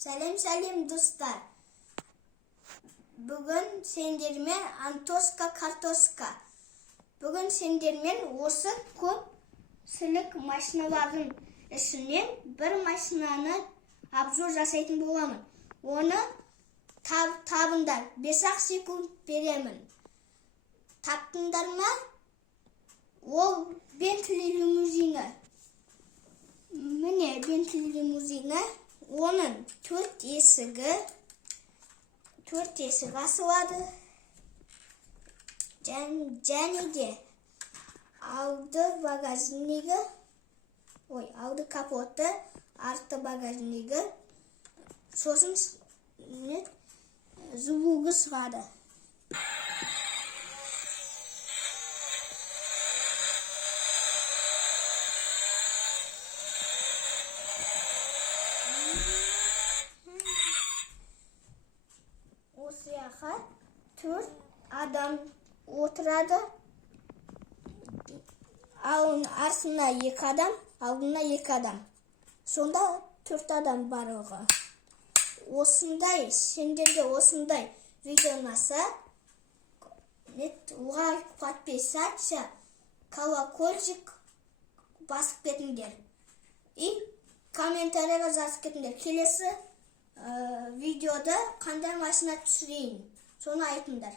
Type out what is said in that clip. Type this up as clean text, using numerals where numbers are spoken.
Сәлем достар. Бүгін сендермен Антоска картоска. Бүгін сендермен осы көп сілік машиналардың ішінен бір машинаны обзор жасайтын боламын. Оны табындар 5 секунд беремін. Таптыңдар ма? Ол Бентли лимузині. Міне Бентли лимузині. Оның 4 есігі асылады. Және де алды багажнигі, алды капоты, арты багажнигі, сосын звугі шығады. Осыяға 4 адам отырады. Артына 2 адам, алдына 2 адам. Сонда 4 адам барлығы. Осындай, сендерге осындай видео ұнаса, оған подписаться, колокольчик басып кетіңдер. И комментарийға жазып кетіңдер. Келесі видеода қандай машина түсірейін, соны айтыңдар.